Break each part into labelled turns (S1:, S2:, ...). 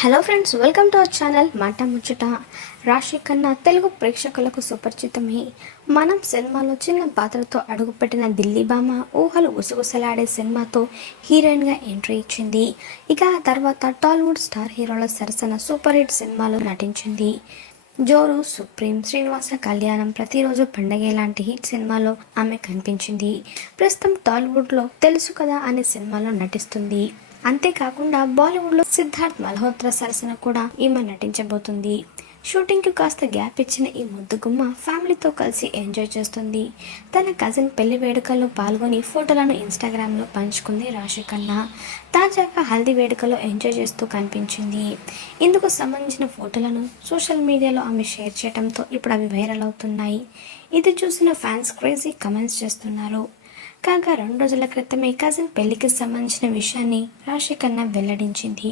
S1: Hello friends welcome to our channel మాట ముచ్చట రాశి కన్నా తెలుగు ప్రేక్షకులకు సుపరిచితమే. మనం సినిమాలో చిన్న పాత్రతో అడుగుపెట్టిన దిల్లీ బామ ఊహలు ఉసుగుసలాడే సినిమాతో హీరోయిన్గా ఎంట్రీ ఇచ్చింది. ఇక ఆ తర్వాత టాలీవుడ్ స్టార్ హీరోల సరసన సూపర్ హిట్ సినిమాలో నటించింది. జోరు సుప్రీం శ్రీనివాస కళ్యాణం ప్రతిరోజు పండగే లాంటి హిట్ సినిమాలో ఆమె కనిపించింది. ప్రస్తుతం టాలీవుడ్లో తెలుసు కదా అనే సినిమాలో నటిస్తుంది. అంతేకాకుండా బాలీవుడ్లో సిద్ధార్థ్ మల్హోత్రా సరసన కూడా ఈమె నటించబోతుంది. షూటింగ్కి కాస్త గ్యాప్ ఇచ్చిన ఈ ముద్దుగుమ్మ ఫ్యామిలీతో కలిసి ఎంజాయ్ చేస్తుంది. తన కజిన్ పెళ్ళి వేడుకల్లో పాల్గొని ఫోటోలను ఇన్స్టాగ్రామ్లో పంచుకుంది రాశి ఖన్నా తాజాగా హల్దీ వేడుకలో ఎంజాయ్ చేస్తూ కనిపించింది. ఇందుకు సంబంధించిన ఫోటోలను సోషల్ మీడియాలో ఆమె షేర్ చేయడంతో ఇప్పుడు అవి వైరల్ అవుతున్నాయి. ఇది చూసిన ఫ్యాన్స్ క్రేజీ కమెంట్స్ చేస్తున్నారు. కాగా రెండు రోజుల క్రితమే కజిన్ పెళ్ళికి సంబంధించిన విషయాన్ని రాశి ఖన్నా వెల్లడించింది.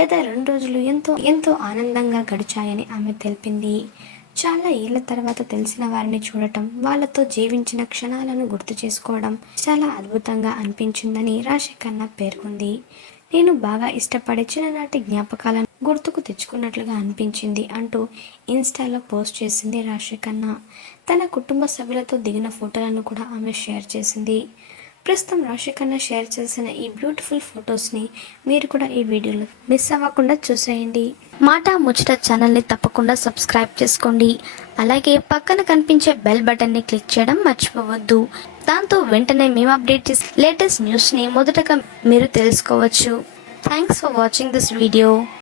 S1: గత రెండు రోజులు ఎంతో ఎంతో ఆనందంగా గడిచాయని ఆమె తెలిపింది. చాలా ఏళ్ళ తర్వాత తెలిసిన వారిని చూడటం వాళ్ళతో జీవించిన క్షణాలను గుర్తు చేసుకోవడం చాలా అద్భుతంగా అనిపించిందని రాశి పేర్కొంది. నేను బాగా ఇష్టపడే చిన్ననాటి జ్ఞాపకాలను గుర్తుకు తెచ్చుకున్నట్లుగా అనిపించింది అంటూ ఇన్స్టాలో పోస్ట్ చేసింది రాశి ఖన్నా తన కుటుంబ సభ్యులతో దిగిన ఫోటోలను కూడా ఆమె షేర్ చేసింది. ప్రస్తుతం రాశి ఖన్నా షేర్ చేసిన ఈ బ్యూటిఫుల్ ఫొటోస్ని మీరు కూడా ఈ వీడియోలో మిస్ అవ్వకుండా చూసేయండి. మాట ముచ్చట ఛానల్ని తప్పకుండా సబ్స్క్రైబ్ చేసుకోండి. అలాగే పక్కన కనిపించే బెల్ బటన్ని క్లిక్ చేయడం మర్చిపోవద్దు. దాంతో వెంటనే మేము అప్డేట్ చేసే లేటెస్ట్ న్యూస్ని మొదటగా మీరు తెలుసుకోవచ్చు. Thanks for watching this video